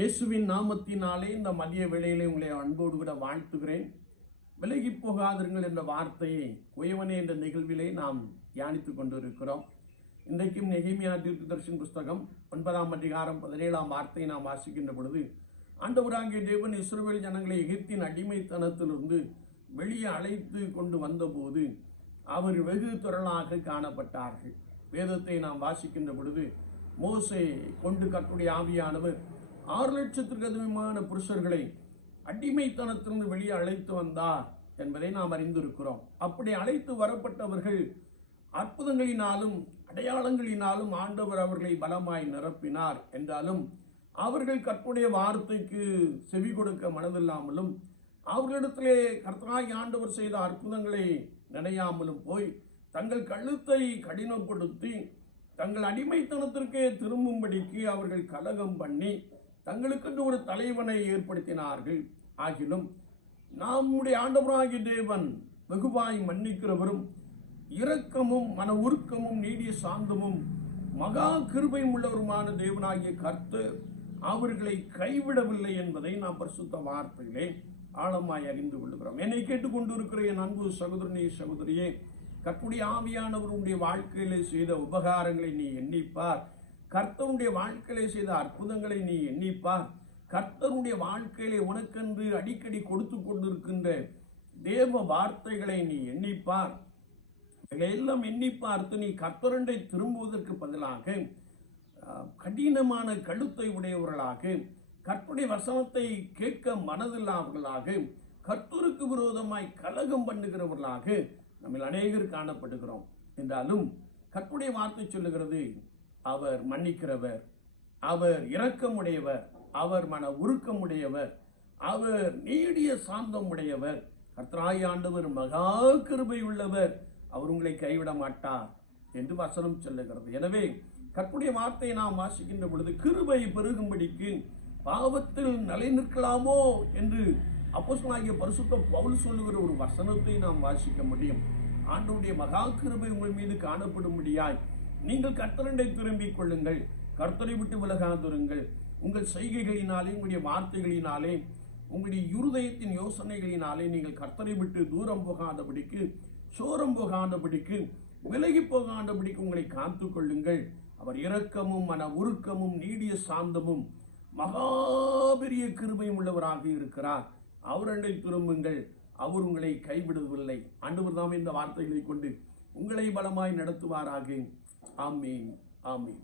இயேசுவின் நாமத்தினாலே இந்த மதிய வேளையிலே உங்களை அன்போடு கூட வாழ்த்துகிறேன். விலகி போகாதிருங்கள் என்ற வார்த்தையை குயவனே என்ற நிகழ்விலே நாம் தியானித்துக் கொண்டிருக்கிறோம். இன்றைக்கும் நெகிமியா தீர்க்கதர்ஷன் புஸ்தகம் ஒன்பதாம் அதிகாரம் பதினேழாம் வார்த்தையை நாம் வாசிக்கின்ற பொழுது ஆண்டவராகிய தேவன் இஸ்ரோவேல் ஜனங்களை எகிப்தின் அடிமைத்தனத்திலிருந்து வெளியே அழைத்து கொண்டு வந்தபோது அவர் வெகு திரளாக காணப்பட்டார்கள். வேதத்தை நாம் வாசிக்கின்ற பொழுது மோசை கொண்டு கட்டுடைய ஆவியானவர் ஆறு லட்சத்திற்கு அதிகமான புருஷர்களை அடிமைத்தனத்திலிருந்து வெளியே அழைத்து வந்தார் என்பதை நாம் அறிந்திருக்கிறோம். அப்படி அழைத்து வரப்பட்டவர்கள் அற்புதங்களினாலும் அடையாளங்களினாலும் ஆண்டவர் அவர்களை பலமாய் நிரப்பினார் என்றாலும் அவர்கள் கற்புடைய வார்த்தைக்கு செவி கொடுக்க மனதில்லாமலும் அவர்களிடத்திலே கர்த்தனாகி ஆண்டவர் செய்த அற்புதங்களை நினையாமலும் போய் தங்கள் கழுத்தை கடினப்படுத்தி தங்கள் அடிமைத்தனத்திற்கே திரும்பும்படிக்கு அவர்கள் கலகம் பண்ணி தங்களுக்கென்று ஒரு தலைவனை ஏற்படுத்தினார்கள். ஆகிலும் நம்முடைய ஆண்டவராகிய தேவன் வெகுவாய் மன்னிக்கிறவரும் இரக்கமும் மன உருக்கமும் நீடிய சாந்தமும் மகா கிருபையும் உள்ளவருமான தேவனாகிய கர்த்து அவர்களை கைவிடவில்லை என்பதை நாம் பரிசுத்த வார்த்தையிலே ஆழமாய் அறிந்து கொள்கிறோம். என்னை கேட்டுக்கொண்டிருக்கிற என் அன்பு சகோதரனே சகோதரியே கற்புடைய ஆவியானவருடைய வாழ்க்கையிலே செய்த உபகாரங்களை நீ எண்ணிப்பார். கர்த்தருடைய வாழ்க்கையிலே செய்த அற்புதங்களை நீ எண்ணிப்பார் கர்த்தருடைய வாழ்க்கையிலே உனக்கென்று அடிக்கடி கொடுத்து கொண்டிருக்கின்ற தேவ வார்த்தைகளை நீ எண்ணிப்பார் இதையெல்லாம் எண்ணி பார்த்து நீ கர்த்தரண்டை திரும்புவதற்கு பதிலாக கடினமான கழுத்தை உடையவர்களாக கற்புடைய வசனத்தை கேட்க மனதில்லாதவர்களாக கர்த்தருக்கு விரோதமாய் கலகம் பண்ணுகிறவர்களாக நம்ம அநேகர் காணப்படுகிறோம். என்றாலும் கற்புடைய வார்த்தை சொல்லுகிறது அவர் மன்னிக்கிறவர். அவர் இரக்கமுடையவர். அவர் மன உருக்கமுடையவர். அவர் நீடிய சாந்தம் உடையவர் கர்த்தராய் ஆண்டவர் மகா கிருபை உள்ளவர் அவர் உங்களை கைவிட மாட்டார் என்று வசனம் சொல்லுகிறது. எனவே கற்புடைய வார்த்தையை நாம் வாசிக்கின்ற பொழுது கிருபை பெருகும்படிக்கு பாவத்தில் நிலை நிற்கலாமோ என்று அப்போசனாகிய பரிசுத்த பவுல் சொல்லுகிற ஒரு வசனத்தை நாம் வாசிக்க முடியும். ஆண்டவருடைய மகா கிருபை உங்கள் மீது காணப்படும்படியாய் நீங்கள் கர்த்தரண்டை திரும்பிக் கொள்ளுங்கள். கர்த்தரை விட்டு விலகாதிருங்கள். உங்கள் செய்கைகளினாலே உங்களுடைய வார்த்தைகளினாலே உங்களுடைய இருதயத்தின் யோசனைகளினாலே நீங்கள் கர்த்தரை விட்டு தூரம் போகாதபடிக்கு சோரம் போகாதபடிக்கு விலகி போகாதபடிக்கு உங்களை காத்து கொள்ளுங்கள். அவர் இரக்கமும் மன உருக்கமும் நீடிய சாந்தமும் மகா பெரிய உள்ளவராக இருக்கிறார். அவரண்டை திரும்புங்கள். அவர் உங்களை கைவிடுவதில்லை ஆண்டவர் தாமே இந்த வார்த்தைகளை கொண்டு உங்களை பலமாய் நடத்துவாராக. ஆமீன் ஆமீன்.